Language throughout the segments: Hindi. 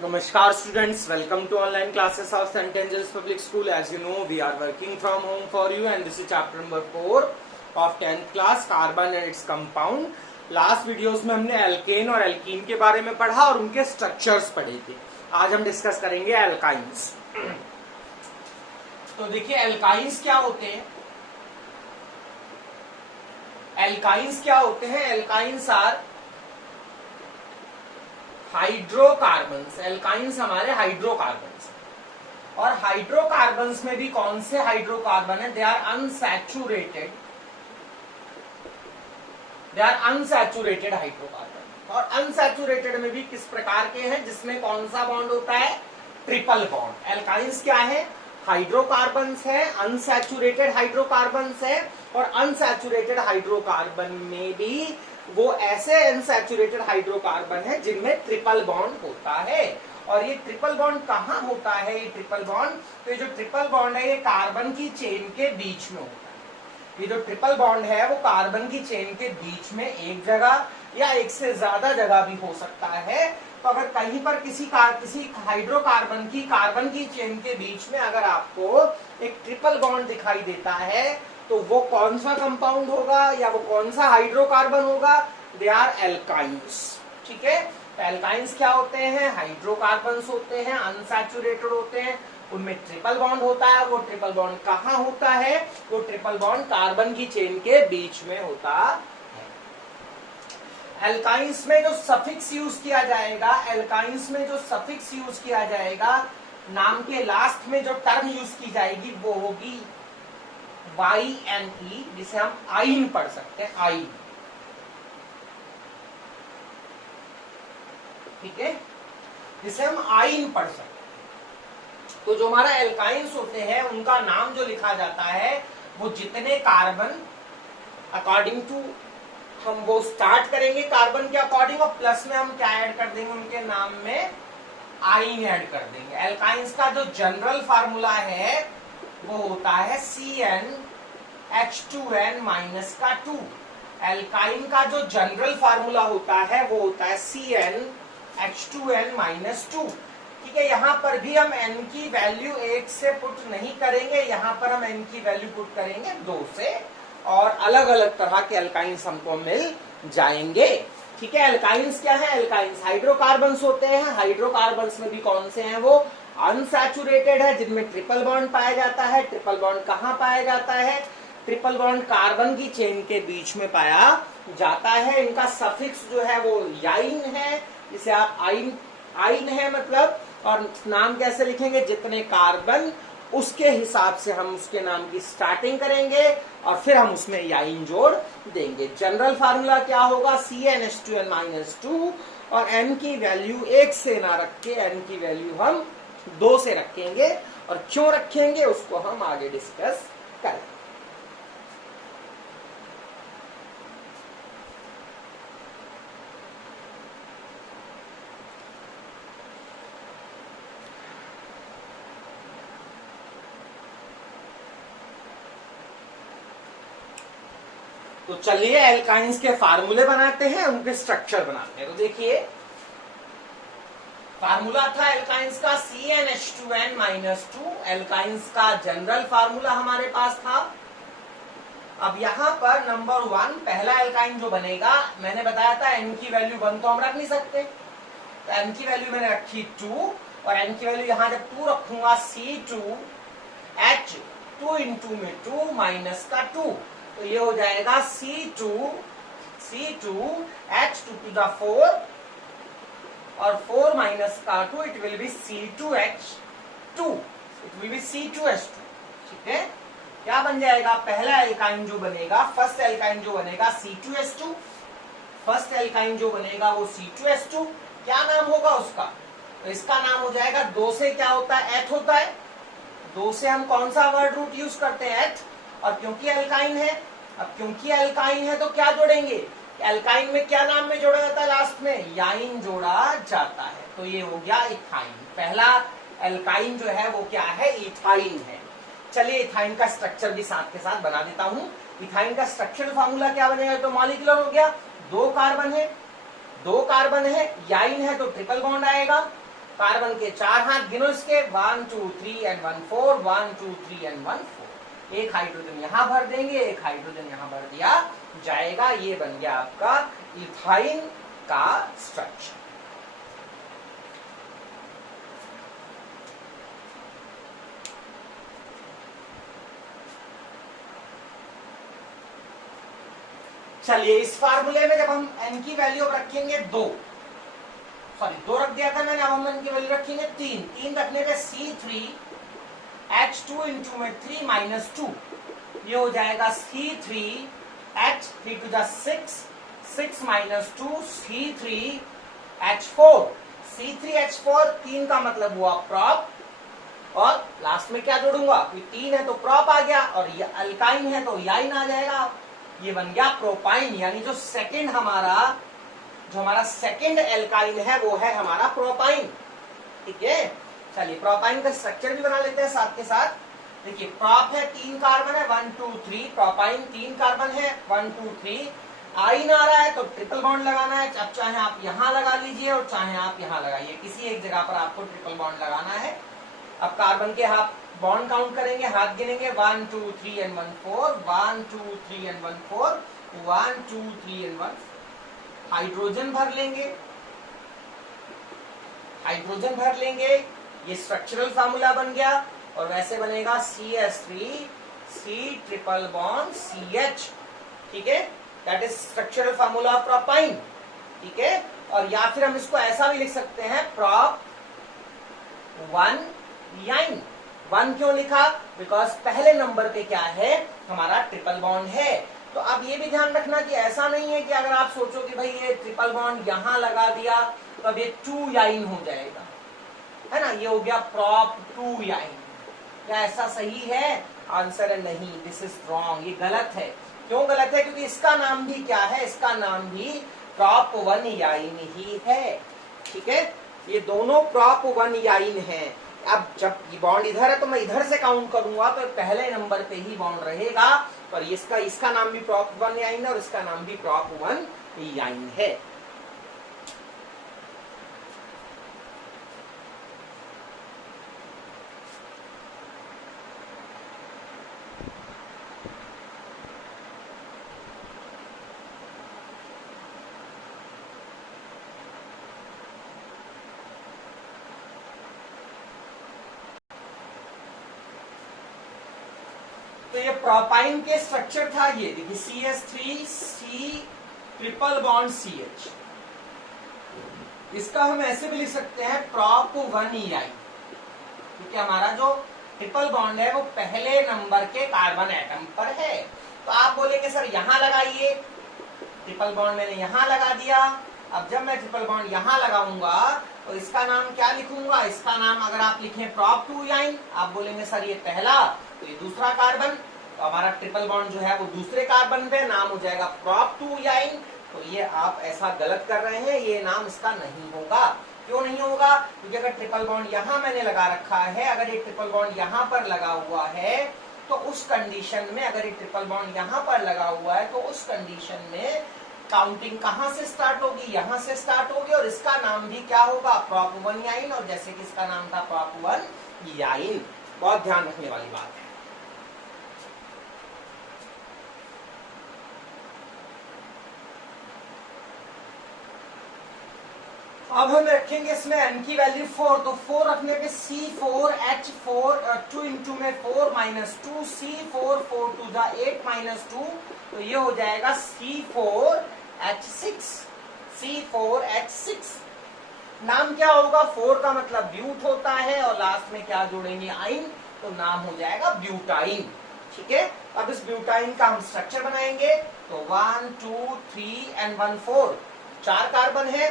Namaskar students, welcome to online classes of St. Angel's Public School. As you know, we are working from home for you and this is chapter number 4 of 10th class, carbon and its compound. Last videos में हमने एल्केन और एल्कीन के बारे में पढ़ा और उनके स्ट्रक्चर्स पढ़े थे. आज हम डिस्कस करेंगे एल्काइंस. तो देखिए एल्काइंस क्या होते हैं. एल्काइंस क्या होते हैं? Alkynes are hydrocarbons. एल्काइंस हमारे हाइड्रोकार्बन्स. और हाइड्रोकार्बन्स में भी कौन से हाइड्रोकार्बन है? They are unsaturated. They are unsaturated hydrocarbon. और अनसैचुरेटेड में भी किस प्रकार के हैं? जिसमें कौन सा बॉन्ड होता है? Triple bond. एल्काइंस क्या है? हाइड्रोकार्बन्स है, अनसैचुरेटेड हाइड्रोकार्बन्स है. और अनसैचुरेटेड हाइड्रोकार्बन में भी वो ऐसे अनसैचुरेटेड हाइड्रोकार्बन है जिनमें ट्रिपल बॉन्ड होता है. और ये ट्रिपल बॉन्ड कहाँ होता है? ये ट्रिपल बॉन्ड, तो ये जो ट्रिपल बॉन्ड है ये कार्बन की चेन के बीच में होता है. ये जो ट्रिपल बॉन्ड है वो कार्बन की चेन के बीच में एक जगह या एक से ज्यादा जगह भी हो सकता है. तो अगर कहीं पर किसी हाइड्रोकार्बन की कार्बन की चेन के बीच में अगर आपको एक ट्रिपल बॉन्ड दिखाई देता है तो वो कौन सा कंपाउंड होगा या वो कौन सा हाइड्रोकार्बन होगा? They are alkynes. ठीक है. तो एल्काइंस क्या होते हैं? हाइड्रोकार्बन्स होते हैं, अनसैचुरेटेड होते हैं, उनमें ट्रिपल बॉन्ड होता है. वो ट्रिपल बॉन्ड कहाँ होता है? वो ट्रिपल बॉन्ड कार्बन की चेन के बीच में होता है. एल्काइंस में जो सफिक्स यूज किया जाएगा, एल्काइंस में जो सफिक्स यूज किया जाएगा, नाम के लास्ट में जो टर्म यूज की जाएगी वो होगी YNE, जिसे हम आइन पढ़ सकते हैं. आइन. ठीक है, जिसे हम आइन पढ़ सकते हैं. तो जो हमारा एल्काइंस होते हैं उनका नाम जो लिखा जाता है वो जितने कार्बन अकॉर्डिंग टू, हम वो स्टार्ट करेंगे कार्बन के अकॉर्डिंग और प्लस में हम क्या ऐड कर देंगे? उनके नाम में आइन ऐड कर देंगे. एल्काइंस का जो जनरल फार्मूला है वो होता है CnH2n माइनस का 2. एल्काइन का जो जनरल फार्मूला होता है वो होता है CnH2n माइनस 2. ठीक है. यहाँ पर भी हम n की वैल्यू 1 से पुट नहीं करेंगे, यहाँ पर हम n की वैल्यू पुट करेंगे 2 से. और अलग अलग तरह के एल्काइंस हमको मिल जाएंगे. ठीक है. एल्काइंस क्या है? एल्काइंस हाइड्रोकार्बन्स होते हैं. हाइड्रोकार्बन्स में भी कौन से हैं? वो अनसैचुरेटेड है, जिनमें ट्रिपल बॉन्ड पाया जाता है. ट्रिपल बॉन्ड कहाँ पाया जाता है? ट्रिपल बॉन्ड कार्बन की चेन के बीच में पाया जाता है. इनका सफिक्स जो है वो याइन है, जिसे आप आइन है मतलब. और नाम कैसे लिखेंगे? जितने कार्बन उसके हिसाब से हम उसके नाम की स्टार्टिंग करेंगे और फिर हम उसमें याइन जोड़ देंगे. जनरल फार्मूला क्या होगा? CnH2n minus 2. और n की वैल्यू 1 से ना रख के n की वैल्यू हम 2 से रखेंगे. और क्यों रखेंगे उसको हम आगे डिस्कस करें. तो चलिए एल्काइंस के फार्मूले बनाते हैं, उनके स्ट्रक्चर बनाते हैं. तो देखिए फार्मूला था एल्काइंस का CnH2n माइनस 2. एल्काइंस का जनरल फार्मूला हमारे पास था. अब यहाँ पर नंबर 1 पहला एल्काइन जो बनेगा, मैंने बताया था n की वैल्यू 1 तो हम रख नहीं सकते, तो n की वैल्यू मैंने रखी 2. और n की वैल्यू यहाँ जब 2 रखूंगा C2H2 इंटू में 2 माइनस का 2, तो ये हो जाएगा C2H2 टू द 4 और 4 माइनस का 2, it will be C2H2. It will be C2H2. ठीक है. क्या बन जाएगा? पहला एल्काइन जो बनेगा, फर्स्ट एल्काइन जो बनेगा C2H2. फर्स्ट एल्काइन जो बनेगा वो C2H2. क्या नाम होगा उसका? तो इसका नाम हो जाएगा 2 से क्या होता है? एथ होता है. 2 से हम कौन सा वर्ड रूट यूज करते हैं? एथ. और क्योंकि एल्काइन है, अब क्योंकि एल्काइन है तो क्या जोड़ेंगे? एल्काइन में क्या नाम में जोड़ा जाता है? लास्ट में याइन जोड़ा जाता है. तो ये हो गया इथाइन. पहला एल्काइन जो है वो क्या है? इथाइन है. चलिए इथाइन का स्ट्रक्चर भी साथ के साथ बना देता हूं. इथाइन का स्ट्रक्चर फॉर्मूला क्या बनेगा? तो मॉलिक्यूलर हो गया. 2 कार्बन है, याइन है तो ट्रिपल बॉन्ड आएगा. कार्बन के 4 हाथ गिनो इसके 1 2 3 एंड 1 4 1 2 3 एंड 1 4। एक हाइड्रोजन यहां भर देंगे, एक हाइड्रोजन यहां भर दिया जाएगा। ये बन गया आपका इथाइन का स्ट्रक्चर। चलिए इस फार्मूले में जब हम n की वैल्यू रखेंगे 2 रख दिया था मैंने, अब हम n की वैल्यू रखेंगे 3 रखने पे C3H2 इंटू में 3 माइनस 2, ये हो जाएगा C3H 3 to 6 minus 2 C3H4। C3H4 3 का मतलब हुआ प्रॉप, और लास्ट में क्या जोड़ूंगा, 3 है तो प्रॉप आ गया, और ये अल्काइन है तो याइन आ जाएगा। ये बन गया प्रोपाइन, यानी जो हमारा सेकंड एल्काइन है वो है हमारा प्रोपाइन। ठीक है, चलिए प्रोपाइन का स्ट्रक्चर भी बना लेते हैं साथ के साथ। देखिए प्रोप है 3 कार्बन है 1 2 3, प्रोपाइन 3 कार्बन है 1 2 3, आइन आ रहा है तो ट्रिपल बॉन्ड लगाना है। अब चाहे आप यहां लगा लीजिए और चाहे आप यहां लगाइए, किसी एक जगह पर आपको ट्रिपल बॉन्ड लगाना है। अब कार्बन के हाथ बॉन्ड काउंट करेंगे, हाथ गिनेंगे 1 2 3 एंड 1 4 1 2 3 एंड 1 4 1 2 3 एंड 1। हाइड्रोजन भर लेंगे, ये स्ट्रक्चरल फार्मूला बन गया, और वैसे बनेगा CH3 C triple bond CH। ठीक है, that is structural formula of propyne. ठीक है, और या फिर हम इसको ऐसा भी लिख सकते हैं प्रोप 1 याइन। 1 क्यों लिखा, बिकॉज पहले नंबर पे क्या है, हमारा ट्रिपल बॉन्ड है। तो अब ये भी ध्यान रखना कि ऐसा नहीं है कि अगर आप सोचो कि भाई ये ट्रिपल बॉन्ड यहां लगा दिया तो अब ये 2 याइन हो जाएगा, है ना, ये हो गया प्रॉप 2 याइन। क्या ऐसा सही है? आंसर है नहीं, दिस इज रॉन्ग, ये गलत है। क्यों गलत है? क्योंकि इसका नाम भी क्या है, इसका नाम भी प्रॉप 1 याइन ही है। ठीक है, ये दोनों प्रॉप 1 याइन है। अब जब ये बॉन्ड इधर है तो मैं इधर से काउंट करूंगा तो पहले नंबर पे ही बॉन्ड रहेगा, पर इसका नाम भी प्रॉप 1 याइन है और इसका नाम भी प्रॉप 1 याइन है। तो ये प्रोपाइन के स्ट्रक्चर था, ये देखिए CH3 C triple bond CH। इसका हम ऐसे भी लिख सकते हैं प्रॉप 1 याइन, क्योंकि हमारा जो ट्रिपल बॉन्ड है वो पहले नंबर के कार्बन एटम पर है। तो आप बोलेंगे सर यहां लगाइए, ट्रिपल बॉन्ड मैंने यहां लगा दिया। अब जब मैं ट्रिपल बॉन्ड यहां लगाऊंगा तो इसका नाम क्या लिखूंगा, इसका नाम अगर आप लिखें प्रॉप 2 याइन, आप बोलेंगे सर ये पहला तो ये दूसरा कार्बन, तो हमारा ट्रिपल बॉन्ड जो है वो दूसरे कार्बन पे, नाम हो जाएगा प्रॉप 2 याइन। तो ये आप ऐसा गलत कर रहे हैं, ये नाम इसका नहीं होगा। क्यों नहीं होगा? क्योंकि अगर ट्रिपल बॉन्ड यहां मैंने लगा रखा है, अगर ये ट्रिपल बॉन्ड यहां पर लगा हुआ है तो उस कंडीशन में, अगर ये ट्रिपल बॉन्ड यहां पर लगा हुआ है तो उस कंडीशन में काउंटिंग कहां से स्टार्ट होगी, यहां से स्टार्ट होगी, और इसका नाम भी क्या होगा, प्रॉप 1 याइन। और जैसे कि इसका नाम था प्रॉप 1 याइन। बहुत ध्यान रखने वाली बात है। अब हम रखेंगे इसमें n की वैल्यू 4, तो 4 रखने पे C4H4 2 इंटू में 4 माइनस 2 C4 4 टू जा 8 माइनस 2, तो ये हो जाएगा C4H6। नाम क्या होगा, 4 का मतलब ब्यूट होता है और लास्ट में क्या जोड़ेंगे, आइन, तो नाम हो जाएगा ब्यूटाइन। ठीक है, अब इस ब्यूटाइन का हम स्ट्रक्चर बनाएंगे। तो 1 2 3 एंड 1 4, 4 कार्बन है,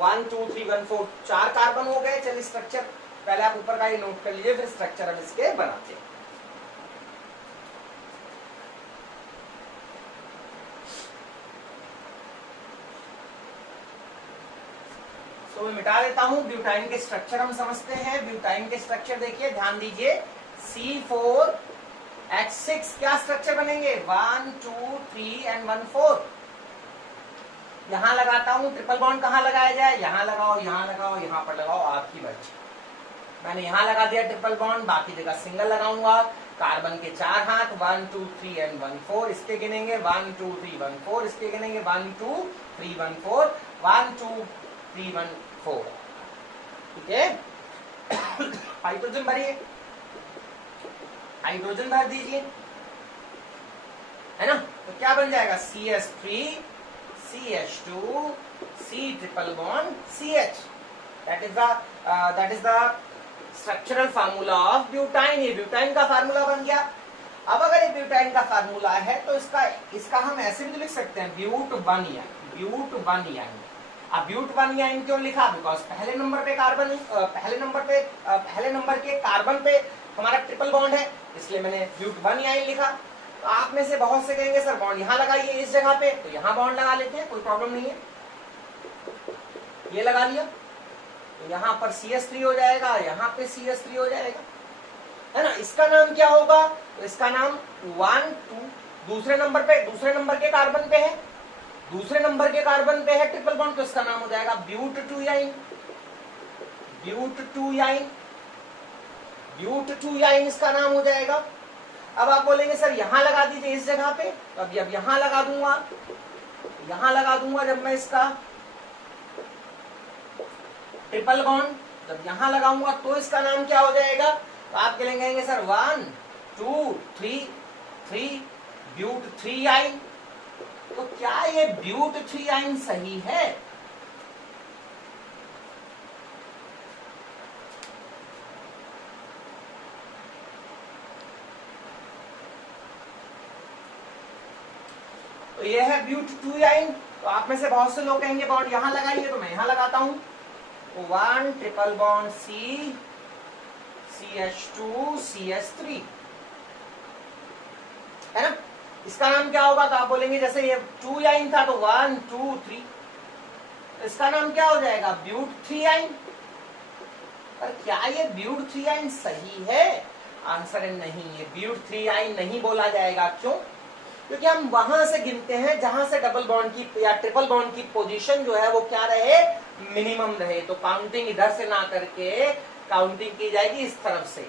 1 2 3 1 4, 4 कार्बन हो गए। चलिए स्ट्रक्चर पहले आप ऊपर का ये नोट कर लीजिए, फिर स्ट्रक्चर हम इसके बनाते हैं। तो मैं मिटा देता हूं, ब्यूटाइन के स्ट्रक्चर हम समझते हैं। ब्यूटाइन के स्ट्रक्चर देखिए, ध्यान दीजिए, C4H6 क्या स्ट्रक्चर बनेंगे, 1 2 3 एंड 1 4। यहां लगाता हूं, ट्रिपल बॉन्ड कहां लगाया जाए, यहां लगाओ, यहां लगाओ, यहां पर लगाओ, आपकी मर्जी। मैंने यहां लगा दिया ट्रिपल बॉन्ड, बाकी जगह सिंगल लगाऊंगा। कार्बन के 4 हाथ 1 2 3 एंड 1 4 इसके गिनेंगे, 1 2 3 1 4 इसके गिनेंगे, 1 2 3 1 4 1 2 3 1 4। ठीक है, हाइड्रोजन भरिए, हाइड्रोजन भर दीजिए, है ना। तो क्या बन जाएगा, CH3 CH2 C triple bond CH। That is the structural formula of butyne. ये ब्यूटाइन का फार्मूला बन गया। अब अगर ये ब्यूटाइन का फार्मूला है तो इसका हम ऐसे भी तो लिख सकते हैं, ब्यूट 1 याइन, ब्यूट 1 याइन। अब ब्यूट 1 याइन क्यों लिखा, बिकॉज पहले नंबर पे कार्बन, पहले नंबर के कार्बन पे हमारा ट्रिपल बॉन्ड है, इसलिए मैंने ब्यूट 1 याइन लिखा। तो आप में से बहुत से कहेंगे सर बॉन्ड यहां लगाइए इस जगह पे, तो यहां बॉन्ड लगा लेते हैं, कोई प्रॉब्लम नहीं है। ये लगा लिया तो यहां पर CH3 हो जाएगा, यहां पे CH3 हो जाएगा, है ना। इसका नाम क्या होगा, तो इसका नाम 1 2 दूसरे नंबर के कार्बन पे है, दूसरे नंबर के कार्बन पे है ट्रिपल बॉन्ड, तो इसका नाम हो जाएगा ब्यूट 2 याइन, ब्यूट 2 याइन, ब्यूट 2 याइन इसका नाम हो जाएगा। अब आप बोलेंगे सर यहां लगा दीजिए इस जगह पे, तो अब यहां लगा दूंगा, यहां लगा दूंगा जब मैं इसका ट्रिपल बॉन्ड, जब यहां लगाऊंगा तो इसका नाम क्या हो जाएगा, तो आप कहेंगे सर 1 2 3 ब्यूट 3 याइन। तो क्या ये ब्यूट 3 याइन सही है, तो ये है ब्यूट 2 याइन। तो आप में से बहुत से लोग कहेंगे बॉन्ड यहां लगाइए, तो मैं यहां लगाता हूं, 1 triple bond C CH2 CH3, है ना। इसका नाम क्या होगा, तो आप बोलेंगे जैसे ये 2 याइन था तो 1 2 3, तो इसका नाम क्या हो जाएगा, ब्यूट 3 याइन। पर क्या ये ब्यूट 3 याइन सही है, आंसर है नहीं, ये ब्यूट 3 याइन नहीं बोला जाएगा। क्यों, क्योंकि हम वहां से गिनते हैं जहां से डबल बॉन्ड की या ट्रिपल बॉन्ड की पोजीशन जो है वो क्या रहे, मिनिमम रहे। तो काउंटिंग इधर से ना करके काउंटिंग की जाएगी इस तरफ से।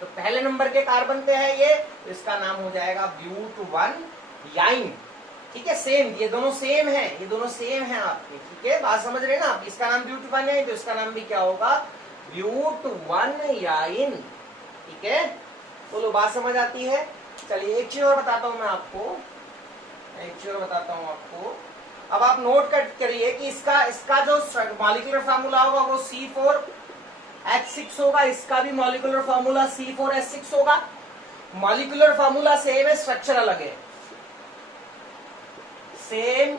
तो पहले नंबर के कार्बन पे है ये, तो इसका नाम हो जाएगा ब्यूट 1 याइन। ठीक है, सेम, ये दोनों सेम है, ये दोनों सेम है आपके। ठीक है, बात समझ रहे ना आप। इसका नाम ब्यूट 1 याइन, तो इसका नाम भी क्या होगा, ब्यूट 1 याइन। ठीक है, तो लो बात समझ आती है। चलिए एक चीज और बताता हूं मैं आपको, एक चीज और बताता हूं आपको। अब आप नोट करिए कि इसका जो मॉलिक्यूलर फार्मूला होगा वो C4H6 होगा, इसका भी मॉलिक्यूलर फार्मूला C4H6 होगा। मॉलिक्यूलर फार्मूला सेम है, स्ट्रक्चर अलग है। Same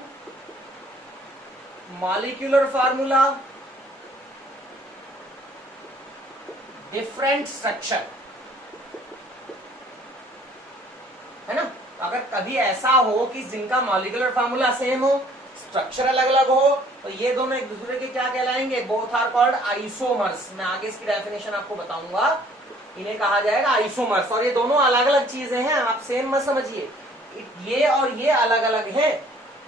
molecular formula, different structure, है ना। तो अगर कभी ऐसा हो कि जिनका मॉलिक्यूलर फार्मूला सेम हो, स्ट्रक्चर अलग अलग हो, तो ये दोनों एक दूसरे के क्या कहलाएंगे, बोथ आर कॉल्ड आइसोमर्स। मैं आगे इसकी डेफिनेशन आपको बताऊंगा, इन्हें कहा जाएगा आइसोमर्स। और ये दोनों अलग अलग चीजें हैं, आप सेम मत समझिए, ये और ये अलग अलग है,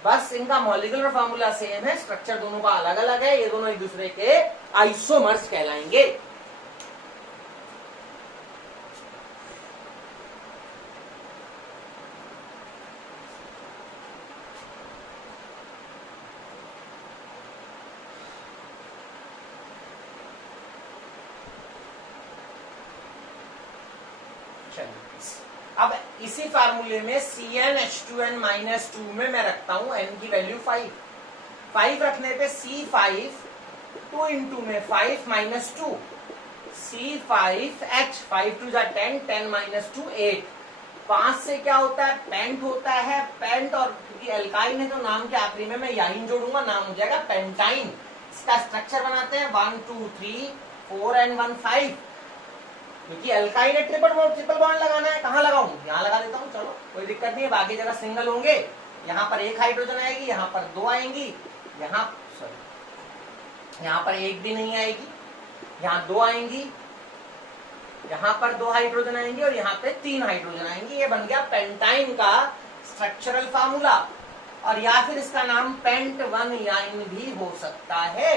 बस इनका मॉलिक्यूलर फार्मूला सेम है, स्ट्रक्चर दोनों का अलग अलग है, ये दोनों एक दूसरे के आइसोमर्स कहलाएंगे। अब इसी फार्मूले में CnH2n-2 में मैं रखता हूं n की वैल्यू 5 रखने पे C5 2 इंटू में 5 माइनस 2 C5H 5 2 जा 10 10 माइनस 2 8। 5 से क्या होता है, पेंट होता है, पेंट, और क्योंकि एल्काइन है तो नाम के आखिरी में मैं याइन जोड़ूंगा, नाम हो जाएगा पेंटाइन। इसका स्ट्रक्चर बनाते हैं 1 2 3 4 एंड 1 5। क्योंकि एल्काइन है, ट्रिपल बॉन्ड लगाना है, कहाँ लगाऊं, यहाँ लगा देता हूँ, चलो कोई दिक्कत नहीं है। बाकी जगह सिंगल होंगे, यहाँ पर एक हाइड्रोजन आएगी, यहाँ पर 2 आएंगी, यहाँ पर एक भी नहीं आएगी, यहाँ 2 आएंगी, यहाँ पर 2 हाइड्रोजन आएंगी और यहाँ पे 3 हाइड्रोजन आएंगी। ये बन गया पेंटाइन का स्ट्रक्चरल फार्मूला। और या फिर इसका नाम पेंट वन याइन भी हो सकता है।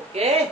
ओके